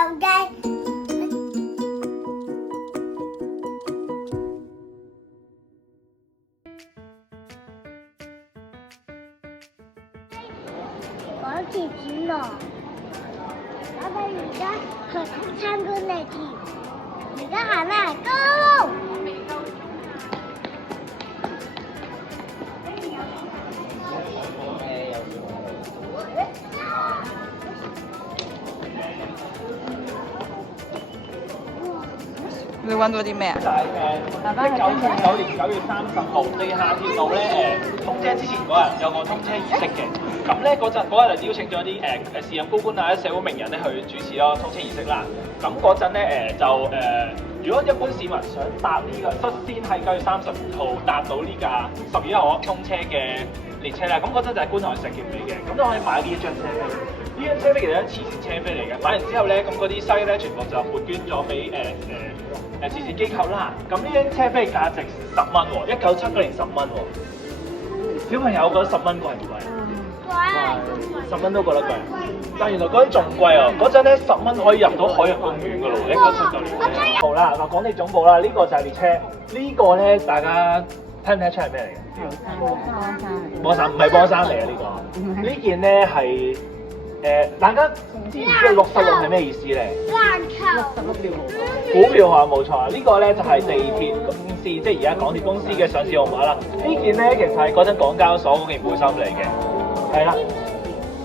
手機。港鐵展廊，我哋而家去參觀地鐵，而家行咩？Go！你揾到啲咩啊？就係1949年9月30號地下鐵路咧通車之前嗰日有個通車儀式嘅，咁咧嗰日就邀請咗啲時任高官啊、社會名人咧去主持咯通車儀式啦。咁嗰陣咧如果一般市民想搭呢個，率先喺9月30號搭到呢架10月1號通車嘅列車啦，咁嗰陣就係觀塘石硤尾嘅，咁都可以買呢一張車飛。呢張車飛其實係慈善車飛嚟嘅，買完之後咧，咁嗰啲西咧全部就撥捐咗俾慈善機構啦。咁呢張車飛價值10蚊喎，1979年10蚊喎。小朋友覺得10蚊貴唔貴？貴，10蚊都覺得貴。但原來嗰陣仲貴啊！嗰陣咧10蚊可以入到海洋公園㗎咯，1979年。好啦，嗱，港鐵總部啦，呢個就係列車，呢個咧大家聽唔聽得出係咩嚟嘅？波衫，唔係波衫嚟啊！呢件咧係大家知唔知66係咩意思咧？籃球。股票啊，冇錯啊！呢個咧就係地鐵公司，即係而家港鐵公司嘅上市號碼啦。呢件咧其實係嗰陣港交所嗰件背心嚟嘅，係啦。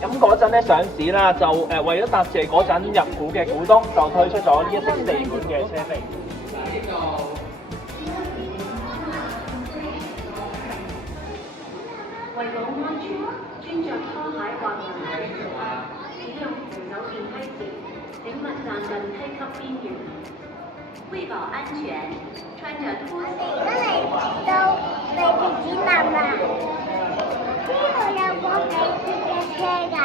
咁嗰陣咧上市啦，就為咗答謝嗰陣入股嘅股東，就推出咗呢一式4款嘅車飛。為保安全，穿着拖鞋或人鞋使用扶手電梯時，請勿站近梯級邊緣。為保安全，穿着拖鞋。真係到地鐵展覽啦！呢度有個地鐵嘅車㗎，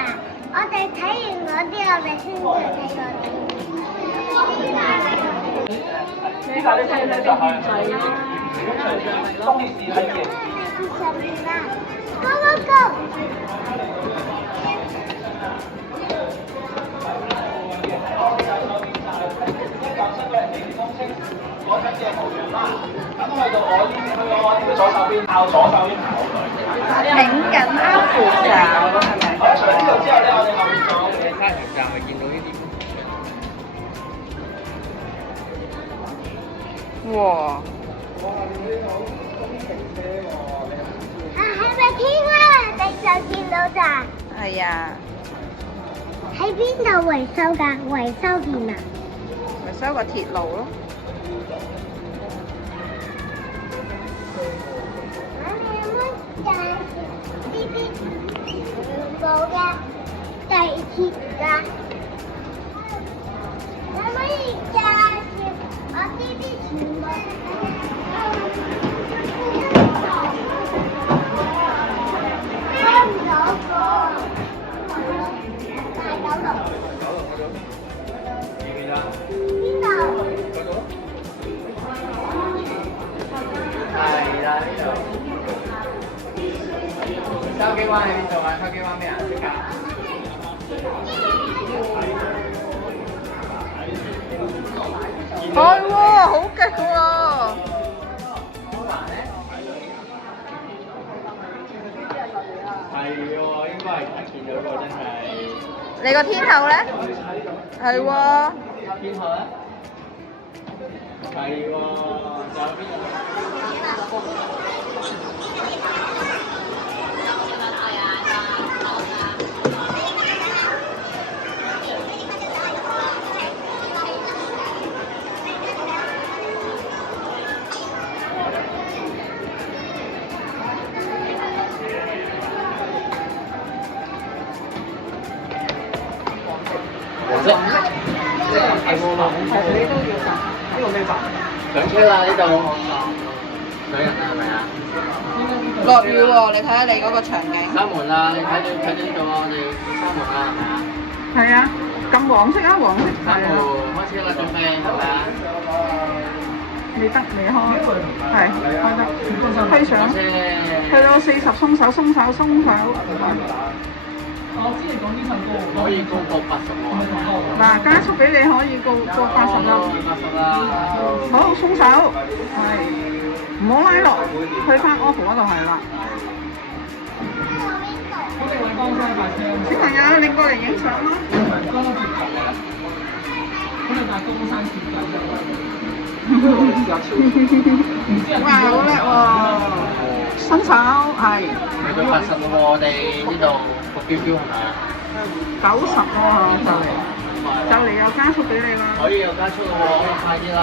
我哋睇完嗰啲，我哋先至睇嗰啲。呢架啲車咧就係當時係嘅。地鐵上面啦，Go Go Go！嗰陣嘅模樣啦，咁去到我呢左手邊，靠左手邊行過去。影緊啱扶手係咪？好啦，除咗呢度之後咧，我哋後面仲有嘅沙田站咪見到呢啲。哇！係咪天啊？地上見到咋？係啊，喺邊度維修㗎？維修店啊？咪修個鐵路咯。我哋有冇介紹呢啲全部嘅地鐵㗎？可唔可以介紹我呢啲全部？聽唔到個大九龍。邊度？係啦，呢度。筲箕灣喺邊度啊？筲箕灣咩顏色㗎？係喎，好勁喎！係喎，應該係見到個真係。你個天后咧？係喎。邊個咧？係喎，仲有邊個？黃色。係喎，你都要上。呢個咩站？上車啦呢度。上人啊，係咪啊？落雨喎，你睇下你嗰個場景。閂門啦！你睇到呢度啊，我哋閂門啦，係咪啊？係啊，咁黃色啊，黃色。閂門開車啦，準備係咪啊？未得未開，係開得。推上。車。去到40鬆手，鬆手，鬆手。可以高過80喎。嗱，加速俾你可以過80啦。 80啦。好，鬆手，係，唔好拉落，去翻 off 嗰度係啦。小朋友，你過嚟影相啦。哇，好叻喎！新手係。嚟到80喎，我哋呢度個標標係咪啊90喎，就嚟有加速俾你啦。可以有加速咯喎，快啲啦。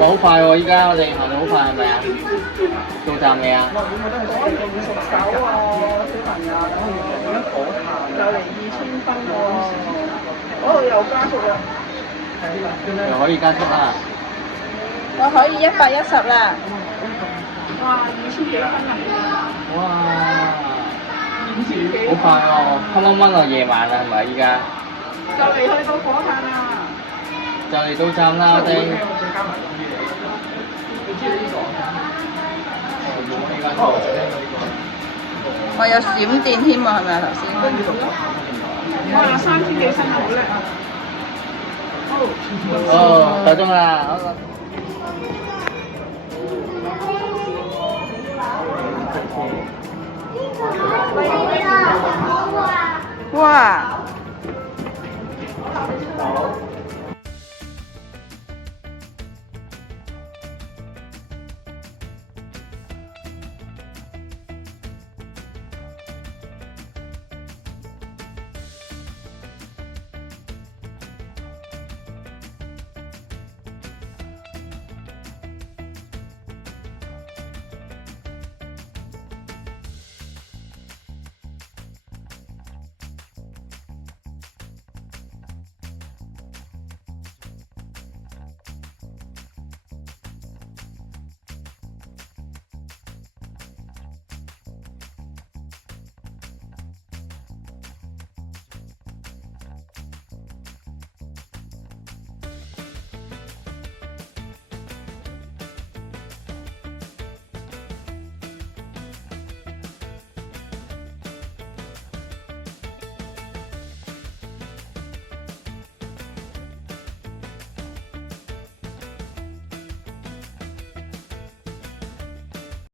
好快喎！依家我哋行到好快係咪啊？到站未啊？可以熟手喎，小朋友，就嚟2000分喎，嗰度又加速啦。又可以加速啦！我可以110啦。哇，2000幾分啊！哇！好快喎，啱啱落夜晚啦，係咪依家？就嚟去到火炭啦！就嚟到站啦，我哋。我有閃電添喎，係咪啊頭先？哇，3000幾分啊，好叻啊！哦，夠鐘啦！